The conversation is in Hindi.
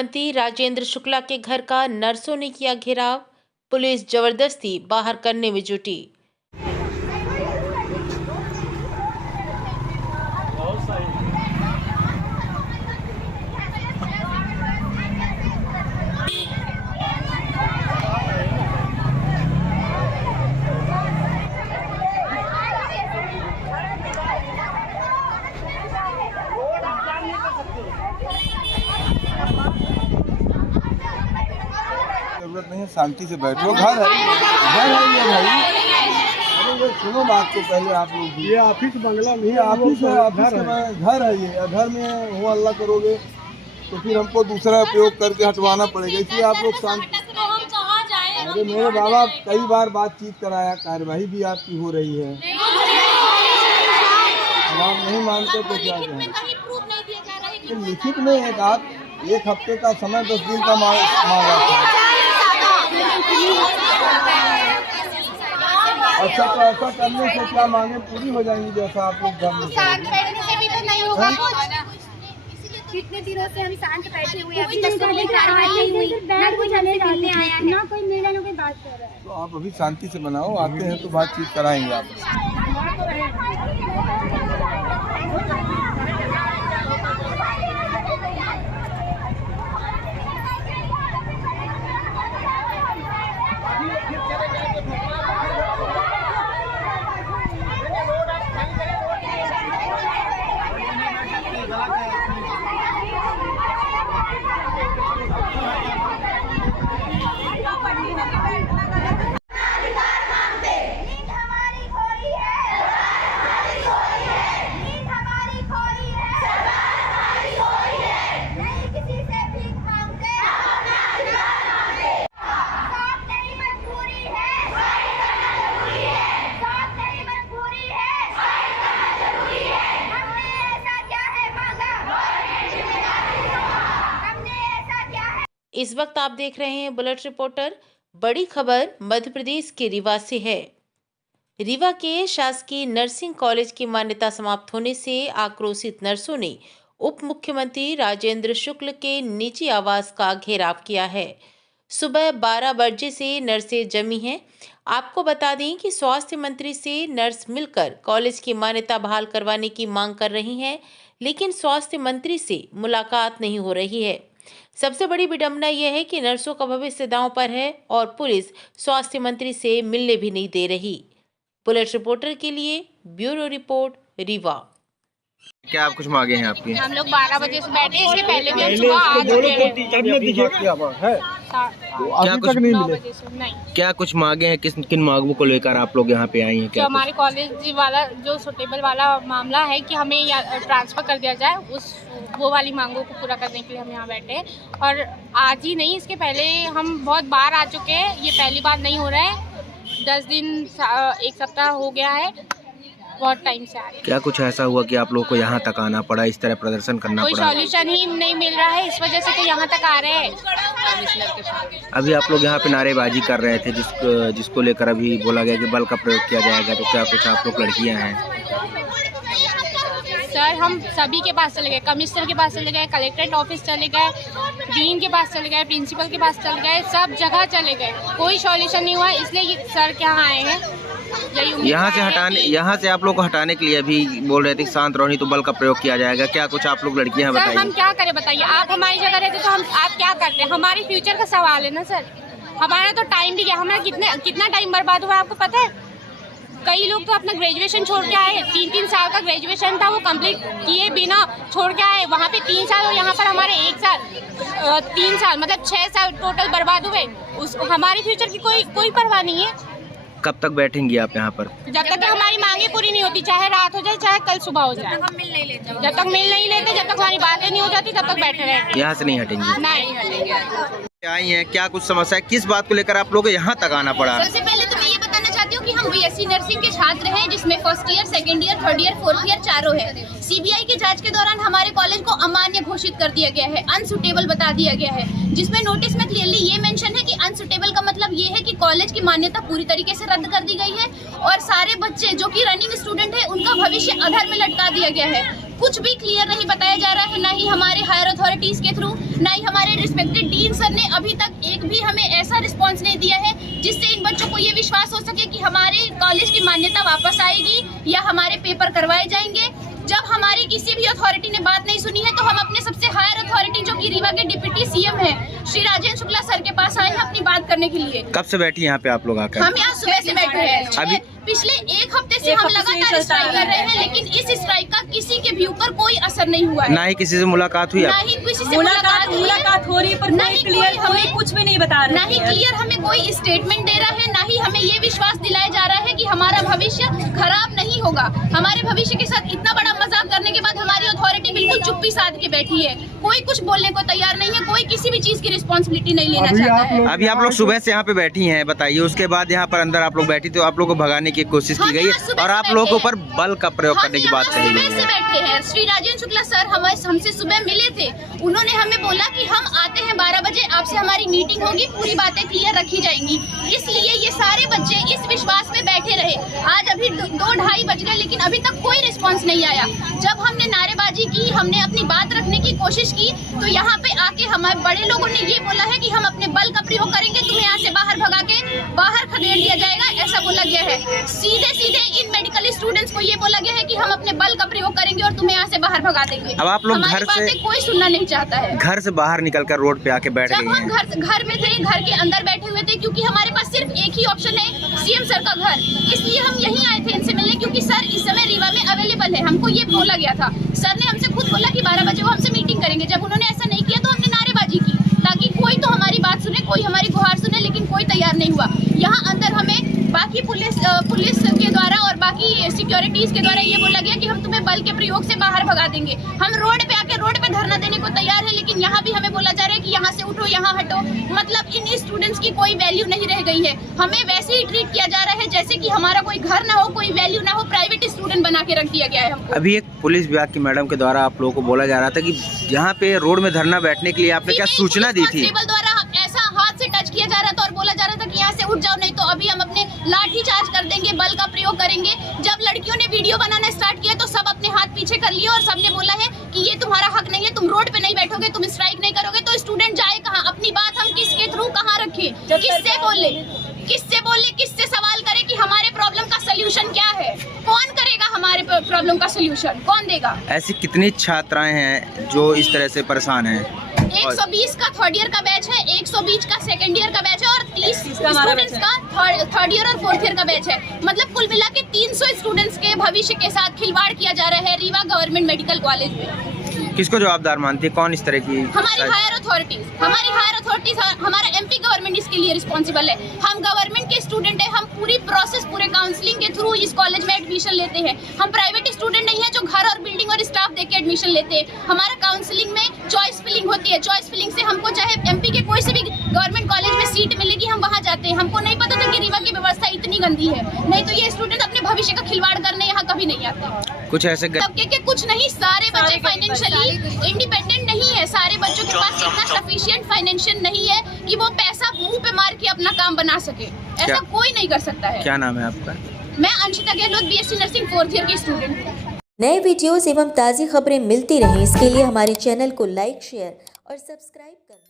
मुख्यमंत्री राजेंद्र शुक्ला के घर का नर्सों ने किया घेराव, पुलिस जबरदस्ती बाहर करने में जुटी। जरूरत नहीं है, शांति से बैठो। घर है ये भाई। अरे ये सुनो बात तो पहले आप लोग। ये ऑफिस बंगला नहीं, ऑफिस है, घर है ये। घर में हो हल्ला करोगे तो फिर हमको दूसरा उपयोग करके हटवाना पड़ेगा, इसलिए आप लोग शांति। अरे मेरे बाबा कई बार बातचीत कराया, कार्यवाही भी आपकी हो रही है। अब आप नहीं मानते तो क्या करें? लिखित में एक हफ्ते का समय 10 दिन का मांगा था। अच्छा तो ऐसा करने से क्या मांगे पूरी हो जाएंगी जैसा आप लोग कितने दिनों से हम शांत बैठे हुए हैं, अभी तक कोई कार्रवाई नहीं हुई, ना कोई हमें मिलने आया है, ना कोई मिलने, ना कोई बात कर रहा है। तो आप अभी शांति से बनाओ, आते हैं तो बातचीत कराएंगे आप। इस वक्त आप देख रहे हैं बुलेट रिपोर्टर। बड़ी खबर मध्य प्रदेश के रीवा से है। रीवा के शासकीय नर्सिंग कॉलेज की मान्यता समाप्त होने से आक्रोशित नर्सों ने उप मुख्यमंत्री राजेंद्र शुक्ल के निजी आवास का घेराव किया है। सुबह 12 बजे से नर्सें जमी हैं। आपको बता दें कि स्वास्थ्य मंत्री से नर्स मिलकर कॉलेज की मान्यता बहाल करवाने की मांग कर रही हैं, लेकिन स्वास्थ्य मंत्री से मुलाकात नहीं हो रही है। सबसे बड़ी विडंबना यह है कि नर्सों का भविष्य दांव पर है और पुलिस स्वास्थ्य मंत्री से मिलने भी नहीं दे रही। बुलेट रिपोर्टर के लिए ब्यूरो रिपोर्ट, रीवा। क्या आप कुछ मांगे हैं आपकी? हम लोग 12 बजे से बैठे, इसके पहले भी हम सुबह आ चुके हैं। क्या कुछ मांगे हैं? किन मांगों को लेकर आप लोग यहाँ पे आई हैं? जो हमारे कॉलेज वाला जो सुटेबल वाला मामला है कि हमें ट्रांसफर कर दिया जाए, वो वाली मांगों को पूरा करने के लिए हम यहाँ बैठे हैं। और आज ही नहीं, इसके पहले हम बहुत बार आ चुके हैं, ये पहली बार नहीं हो रहा है। 10 दिन 1 सप्ताह हो गया है, बहुत टाइम से आ रहे हैं। क्या कुछ ऐसा हुआ कि आप लोगों को यहाँ तक आना पड़ा, इस तरह प्रदर्शन करना पड़ा? कोई सॉल्यूशन ही नहीं मिल रहा है, इस वजह से तो यहाँ तक आ रहे हैं। अभी आप लोग यहाँ पे नारेबाजी कर रहे थे, जिसको लेकर अभी बोला गया कि बल का प्रयोग किया जाएगा, तो क्या कुछ आप लोग लड़कियाँ हैं? सर हम सभी के पास चले गए, कमिश्नर के पास चले गए, कलेक्ट्रेट ऑफिस चले गए, डीन के पास चले गए, प्रिंसिपल के पास चले गए, सब जगह चले गए, कोई सॉल्यूशन नहीं हुआ। इसलिए सर के यहाँ आए हैं। यहाँ से आप लोग को हटाने के लिए अभी बोल रहे थे कि शांत रहो, नहीं तो बल का प्रयोग किया जाएगा। क्या कुछ आप लोग लड़कियां बताइए? हम क्या करें बताइए, आप हमारी जगह रहते तो हम आप क्या करते? हमारी फ्यूचर का सवाल है ना सर। हमारा तो टाइम भी गया, हमारा कितना टाइम बर्बाद हुआ आपको पता है? कई लोग तो अपना ग्रेजुएशन छोड़ के आए, 3-3 साल का ग्रेजुएशन था, वो कंप्लीट किए बिना छोड़ के आए। वहाँ पे 3 साल और यहाँ पर हमारे 1 साल 3 साल मतलब 6 साल टोटल बर्बाद हुए। हमारी फ्यूचर की कोई परवाह नहीं है। कब तक बैठेंगी आप यहाँ पर? जब तक हमारी मांगे पूरी नहीं होती, चाहे रात हो जाए चाहे कल सुबह हो जाए। जब तक मिल नहीं लेते, जब तक हमारी बातें नहीं हो जाती, तब तक बैठे रहेंगे। यहाँ से नहीं हटेंगे? नहीं हटेंगे। आई हैं, क्या कुछ समस्या है? किस बात को लेकर आप लोग यहाँ तक आना पड़ा? सबसे पहले तो मैं ये बताना चाहती हूँ कि हम बीएससी नर्सिंग के छात्र हैं, जिसमें first year, second year, third year, fourth year चारों है। सीबीआई के जांच के दौरान हमारे कॉलेज को अमान्य घोषित कर दिया गया है, अनसुटेबल बता दिया गया है, जिसमें नोटिस में क्लियरली ये मेंशन है कि अनसुटेबल का मतलब ये है कि कॉलेज की मान्यता पूरी तरीके से रद्द कर दी गई है और सारे बच्चे जो कि रनिंग स्टूडेंट है उनका भविष्य अधर में लटका दिया गया है। कुछ भी क्लियर नहीं बताया जा रहा है, ना ही हमारे हायर अथॉरिटीज के थ्रू, ना ही हमारे रिस्पेक्टेड डीन सर ने अभी तक एक भी हमें ऐसा रिस्पांस नहीं दिया है जिससे इन बच्चों को ये विश्वास हो सके कि हमारे कॉलेज की मान्यता वापस आएगी या हमारे पेपर करवाए जाएंगे। जब हमारी किसी भी अथॉरिटी ने बात नहीं सुनी है तो हम अपने सबसे हायर अथॉरिटी जो कि रीवा के डिप्टी सीएम है श्री राजेंद्र शुक्ला सर के पास आए हैं अपनी बात करने के लिए। कब से बैठी यहाँ पे आप लोग आकर? हम यहाँ सुबह से बैठे हैं। अभी पिछले एक हफ्ते से हम लगातार स्ट्राइक कर रहे हैं, लेकिन इस स्ट्राइक का किसी के भी ऊपर कोई असर नहीं हुआ है। ना ही किसी से मुलाकात हुई? ना ही किसी से मुलाकात हो रही, पर नहीं क्लियर हमें कुछ भी नहीं बता रहे, ना ही क्लियर हमें कोई स्टेटमेंट दे रहा है, ना ही हमें ये विश्वास दिलाया जा रहा है कि हमारा भविष्य खराब नहीं होगा। हमारे भविष्य के साथ इतना बड़ा मजाक करने के बाद हमारी अथॉरिटी बिल्कुल चुप्पी साध के बैठी है, कोई कुछ बोलने को तैयार नहीं है, कोई किसी भी चीज की रिस्पॉन्सिबिलिटी नहीं लेना चाहता है। अभी आप लोग सुबह से यहाँ पे बैठी हैं, बताइए, उसके बाद यहाँ पर अंदर आप लोग बैठी तो आप लोग को भगाने की कोशिश की गई और आप लोगों के ऊपर बल का प्रयोग करने की बात कही गई है। बैठे हैं श्री राजेंद्र शुक्ला सर हमसे सुबह मिले थे, उन्होंने हमें बोला कि हम आते हैं 12 बजे, आपसे हमारी मीटिंग होगी, पूरी बातें क्लियर रखी जाएंगी। इसलिए ये सारे बच्चे इस विश्वास में बैठे रहे। आज अभी 2-2:30 बज गए, लेकिन अभी तक कोई रिस्पांस नहीं आया। जब हमने नारेबाजी की, हमने अपनी बात रखने की कोशिश की, तो यहाँ पे आके हमारे बड़े लोगों ने ये बोला है कि हम अपने बल का प्रयोग करेंगे, तुम्हें यहाँ से बाहर भगा के बाहर खदेड़ दिया जाएगा, ऐसा बोला गया है। सीधे इन मेडिकल स्टूडेंट्स को ये बोला गया है कि हम अपने बल का प्रयोग करेंगे और तुम्हें यहाँ से बाहर भगा देंगे। अब आप लोग घर से कोई सुनना नहीं चाहता है। घर से बाहर निकलकर रोड पे आके बैठ गए हैं। जब हम घर में थे, घर के अंदर बैठे हुए थे, क्योंकि हमारे पास सिर्फ एक ही ऑप्शन है, सीएम सर का घर, इसलिए हम यहीं आए थे इनसे मिलने, क्योंकि सर इस समय रीवा में अवेलेबल है। हमको ये बोला गया था, सर ने हमसे खुद बोला कि 12 बजे वो हमसे मीटिंग करेंगे। जब उन्होंने ऐसा नहीं किया तो हमने नारेबाजी की ताकि कोई तो हमारी बात सुने, कोई हमारी गुहार सुने, लेकिन कोई तैयार नहीं हुआ। यहाँ अंदर हमें बाकी पुलिस के द्वारा और बाकी सिक्योरिटीज के द्वारा ये बोला गया कि हम तुम्हें बल के प्रयोग से बाहर भगा देंगे। हम रोड पे आके रोड पे धरना देने को तैयार है, लेकिन यहाँ भी हमें बोला जा रहा है कि यहाँ से उठो, यहाँ हटो। मतलब इन स्टूडेंट्स की कोई वैल्यू नहीं रह गई है। हमें वैसे ही ट्रीट किया जा रहा है जैसे कि हमारा कोई घर ना हो, कोई वैल्यू ना हो, प्राइवेट स्टूडेंट बना के रख दिया गया है हमको। अभी एक पुलिस विभाग की मैडम के द्वारा आप लोगों को बोला जा रहा था कि यहाँ पे रोड में धरना बैठने के लिए आपने क्या सूचना दी थी? द्वारा ऐसा हाथ से टच किया जा रहा था और बोला जा रहा था कि यहाँ से उठ जाओ, नहीं तो अभी हम अपने लाठी चार्ज कर देंगे, बल का प्रयोग करेंगे। जब लड़कियों ने वीडियो बनाना स्टार्ट किया तो सब अपने हाथ पीछे कर लिए और सबने बोला है कि ये तुम्हारा हक नहीं है, तुम रोड पे नहीं बैठोगे, तुम स्ट्राइक नहीं करोगे, तो स्टूडेंट जाए कहाँ? अपनी बात हम किसके थ्रू कहाँ रखें? किससे बोले, किससे सवाल करें कि हमारे प्रॉब्लम का सोल्यूशन क्या है? कौन करेगा हमारे प्रॉब्लम का सोल्यूशन? कौन देगा? ऐसी कितनी छात्राएं हैं जो इस तरह से परेशान हैं? 120 का थर्ड ईयर का बैच है, 120 का सेकंड ईयर का बैच है और 30 स्टूडेंट्स का थर्ड ईयर और फोर्थ ईयर का बैच है। मतलब कुल मिला के 300 स्टूडेंट्स के भविष्य के साथ खिलवाड़ किया जा रहा है रीवा गवर्नमेंट मेडिकल कॉलेज में। किसको जवाबदार मानती है? कौन इस तरह की? हमारी हायर अथॉरिटीज, हमारा एमपी गवर्नमेंट इसके लिए रिस्पॉन्सिबल है। हम गवर्नमेंट के स्टूडेंट है, हम पूरी प्रोसेस पूरे काउंसलिंग के थ्रू इस कॉलेज में एडमिशन लेते हैं। हम प्राइवेट स्टूडेंट नहीं है जो घर और बिल्डिंग और स्टाफ देके एडमिशन लेते हैं। हमारा काउंसलिंग में चॉइस फिलिंग होती है। चॉइस फिलिंग से हमको चाहे एमपी के कोई से भी गवर्नमेंट कॉलेज में सीट मिलेगी, हम वहाँ जाते हैं। हमको नहीं पता था कि रीवा की व्यवस्था इतनी गंदी है, नहीं तो ये स्टूडेंट अपने भविष्य का खिलवाड़ करने यहाँ कभी नहीं आते। कुछ ऐसे तबके के कुछ नहीं, सारे बच्चे फाइनेंशियली इंडिपेंडेंट नहीं है। सारे बच्चों के पास इतना सफिशिएंट फाइनेंशियल नहीं है कि वो पैसा मुंह पे मार के अपना काम बना सके। ऐसा कोई नहीं कर सकता है। क्या नाम है आपका? मैं Anshita Gehlot, BSc nursing 4th year की स्टूडेंट हूँ। नए वीडियोस एवं ताज़ी खबरें मिलती रहें, इसके लिए हमारे चैनल को लाइक, शेयर और सब्सक्राइब करना।